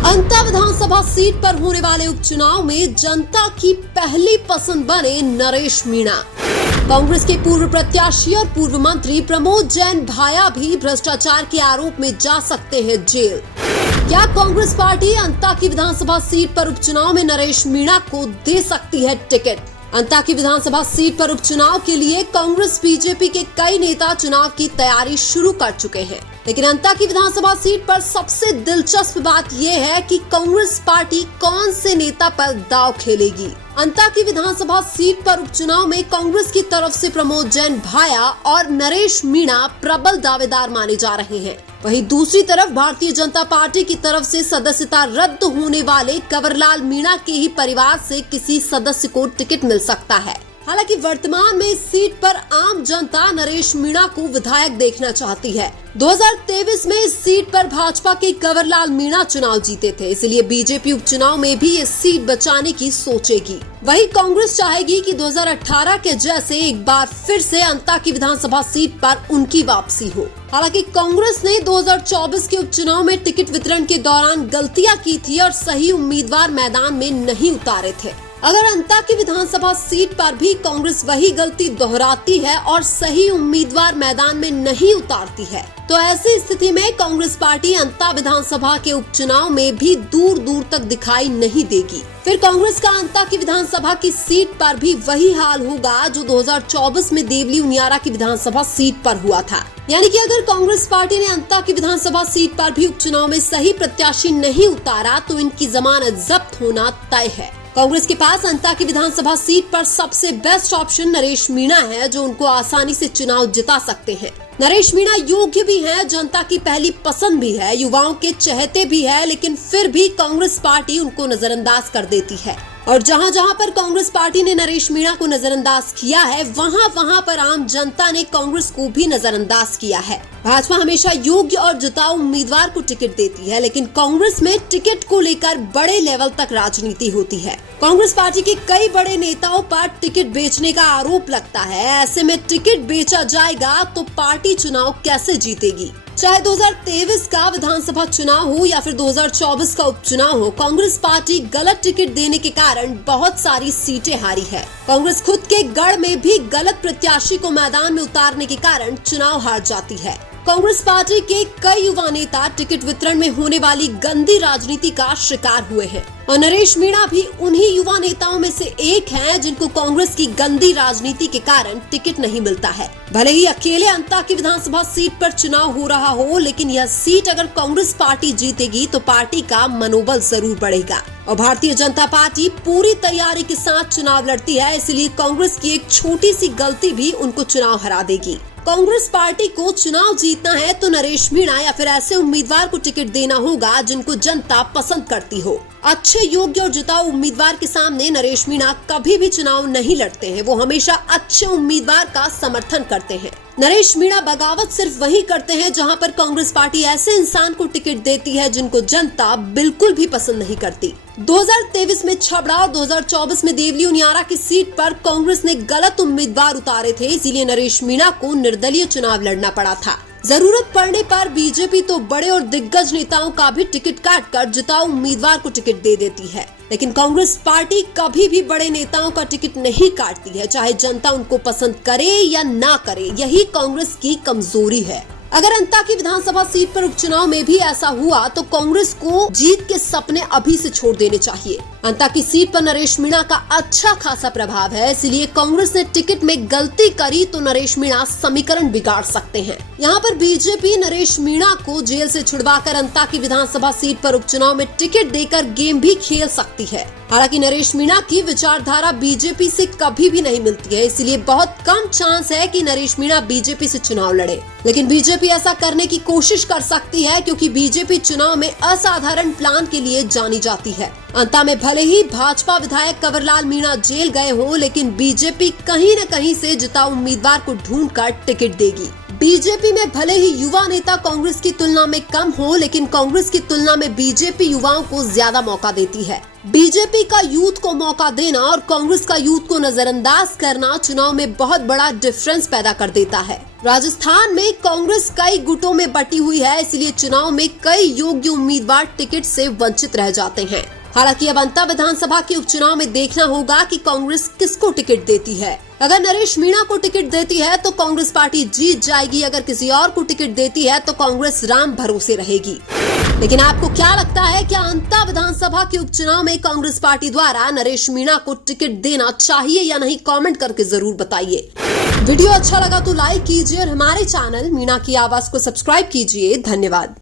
अंता विधानसभा seat पर होने वाले उपचुनाव में जनता की पहली पसंद बने नरेश मीणा। कांग्रेस के पूर्व प्रत्याशी और पूर्व मंत्री प्रमोद जैन भाया भी भ्रष्टाचार के आरोप में जा सकते हैं जेल। क्या कांग्रेस पार्टी अंता की विधानसभा सीट पर उपचुनाव में नरेश मीणा को दे सकती है टिकट? अंता की विधानसभा सीट पर उपचुनाव के लिए कांग्रेस बीजेपी के कई नेता चुनाव की तैयारी शुरू कर चुके हैं, लेकिन अंता की विधानसभा सीट पर सबसे दिलचस्प बात यह है कि कांग्रेस पार्टी कौन से नेता पर दांव खेलेगी। अंता की विधानसभा सीट पर उपचुनाव में कांग्रेस की तरफ से प्रमोद जैन भाया और नरेश मीणा प्रबल दावेदार माने जा रहे हैं। वहीं दूसरी तरफ भारतीय जनता पार्टी की तरफ से सदस्यता रद्द होने वाले कंवरलाल मीणा के ही परिवार से किसी सदस्य को टिकट मिल सकता है। हालांकि वर्तमान में इस सीट पर आम जनता नरेश मीणा को विधायक देखना चाहती है। 2023 में इस सीट पर भाजपा के कंवरलाल मीणा चुनाव जीते थे, इसलिए बीजेपी उपचुनाव में भी ये सीट बचाने की सोचेगी। वहीं कांग्रेस चाहेगी कि 2018 के जैसे एक बार फिर से अंता की विधानसभा सीट पर उनकी वापसी हो। हालांकि कांग्रेस ने 2024 के उपचुनाव में टिकट वितरण के दौरान गलतियां की थी और सही उम्मीदवार मैदान में नहीं उतारे थे। अगर अंता की विधानसभा सीट पर भी कांग्रेस वही गलती दोहराती है और सही उम्मीदवार मैदान में नहीं उतारती है, तो ऐसी स्थिति में कांग्रेस पार्टी अंता विधानसभा के उपचुनाव में भी दूर दूर तक दिखाई नहीं देगी। फिर कांग्रेस का अंता की विधानसभा की सीट पर भी वही हाल होगा जो 2024 में देवली उनियारा की विधानसभा सीट पर हुआ था। यानी कि अगर कांग्रेस पार्टी ने अंता की विधानसभा सीट पर भी उपचुनाव में सही प्रत्याशी नहीं उतारा तो इनकी जमानत जब्त होना तय है। कांग्रेस के पास अंता की विधानसभा सीट पर सबसे बेस्ट ऑप्शन नरेश मीणा है, जो उनको आसानी से चुनाव जिता सकते हैं। नरेश मीणा योग्य भी है, जनता की पहली पसंद भी है, युवाओं के चहेते भी है, लेकिन फिर भी कांग्रेस पार्टी उनको नजरअंदाज कर देती है। और जहां जहां पर कांग्रेस पार्टी ने नरेश मीणा को नजरअंदाज किया है, वहां वहां पर आम जनता ने कांग्रेस को भी नजरअंदाज किया है। भाजपा हमेशा योग्य और जिताऊ उम्मीदवार को टिकट देती है, लेकिन कांग्रेस में टिकट को लेकर बड़े लेवल तक राजनीति होती है। कांग्रेस पार्टी के कई बड़े नेताओं पर टिकट बेचने का आरोप लगता है। ऐसे में टिकट बेचा जाएगा तो पार्टी चुनाव कैसे जीतेगी? चाहे 2023 का विधानसभा चुनाव हो या फिर 2024 का उपचुनाव हो, कांग्रेस पार्टी गलत टिकट देने के कारण बहुत सारी सीटें हारी है। कांग्रेस खुद के गढ़ में भी गलत प्रत्याशी को मैदान में उतारने के कारण चुनाव हार जाती है। कांग्रेस पार्टी के कई युवा नेता टिकट वितरण में होने वाली गंदी राजनीति का शिकार हुए हैं और नरेश मीणा भी उन्हीं युवा नेताओं में से एक हैं जिनको कांग्रेस की गंदी राजनीति के कारण टिकट नहीं मिलता है। भले ही अकेले अंता की विधानसभा सीट पर चुनाव हो रहा हो, लेकिन यह सीट अगर कांग्रेस पार्टी जीतेगी तो पार्टी का मनोबल जरूर बढ़ेगा। और भारतीय जनता पार्टी पूरी तैयारी के साथ चुनाव लड़ती है, इसलिए कांग्रेस की एक छोटी सी गलती भी उनको चुनाव हरा देगी। कांग्रेस पार्टी को चुनाव जीतना है तो नरेश मीणा या फिर ऐसे उम्मीदवार को टिकट देना होगा जिनको जनता पसंद करती हो। अच्छे, योग्य और जिताऊ उम्मीदवार के सामने नरेश मीणा कभी भी चुनाव नहीं लड़ते हैं। वो हमेशा अच्छे उम्मीदवार का समर्थन करते हैं। नरेश मीणा बगावत सिर्फ वही करते हैं जहां पर कांग्रेस पार्टी ऐसे इंसान को टिकट देती है जिनको जनता बिल्कुल भी पसंद नहीं करती। 2023 में छबड़ा और 2024 में देवली उनियारा की सीट पर कांग्रेस ने गलत उम्मीदवार उतारे थे, इसीलिए नरेश मीणा को निर्दलीय चुनाव लड़ना पड़ा था। जरूरत पड़ने पर बीजेपी तो बड़े और दिग्गज नेताओं का भी टिकट काटकर जिताऊ उम्मीदवार को टिकट दे देती है, लेकिन कांग्रेस पार्टी कभी भी बड़े नेताओं का टिकट नहीं काटती है, चाहे जनता उनको पसंद करे या ना करे। यही कांग्रेस की कमजोरी है। अगर अंता की विधानसभा सीट पर उपचुनाव में भी ऐसा हुआ तो कांग्रेस को जीत के सपने अभी से छोड़ देने चाहिए। अंता की सीट पर नरेश मीणा का अच्छा खासा प्रभाव है, इसलिए कांग्रेस ने टिकट में गलती करी तो नरेश मीणा समीकरण बिगाड़ सकते हैं। यहाँ पर बीजेपी नरेश मीणा को जेल से छुड़वाकर अंता की विधानसभा सीट पर उपचुनाव में टिकट देकर गेम भी खेल सकती है। हालांकि नरेश मीणा की विचारधारा बीजेपी से कभी भी नहीं मिलती है, इसलिए बहुत कम चांस है कि नरेश मीणा बीजेपी से चुनाव लड़े। लेकिन बीजेपी ऐसा करने की कोशिश कर सकती है, क्योंकि बीजेपी चुनाव में असाधारण प्लान के लिए जानी जाती है। अंता में भले ही भाजपा विधायक कंवरलाल मीणा जेल गए हों, लेकिन बीजेपी कहीं न कहीं से जिताऊ उम्मीदवार को ढूंढकर टिकट देगी। बीजेपी में भले ही युवा नेता कांग्रेस की तुलना में कम हो, लेकिन कांग्रेस की तुलना में बीजेपी युवाओं को ज्यादा मौका देती है। बीजेपी का यूथ को मौका देना और कांग्रेस का यूथ को नजरअंदाज करना चुनाव में बहुत बड़ा डिफरेंस पैदा कर देता है। राजस्थान में कांग्रेस कई गुटों में बटी हुई है, इसलिए चुनाव में कई योग्य उम्मीदवार टिकट से वंचित रह जाते हैं। हालांकि अब अंता विधानसभा के उपचुनाव में देखना होगा कि कांग्रेस किसको टिकट देती है। अगर नरेश मीणा को टिकट देती है तो कांग्रेस पार्टी जीत जाएगी, अगर किसी और को टिकट देती है तो कांग्रेस राम भरोसे रहेगी। लेकिन आपको क्या लगता है, क्या अंता विधानसभा के उपचुनाव में कांग्रेस पार्टी द्वारा नरेश मीणा को टिकट देना चाहिए या नहीं? कमेंट करके जरूर बताइए। वीडियो अच्छा लगा तो लाइक कीजिए और हमारे चैनल मीणा की आवाज को सब्सक्राइब कीजिए। धन्यवाद।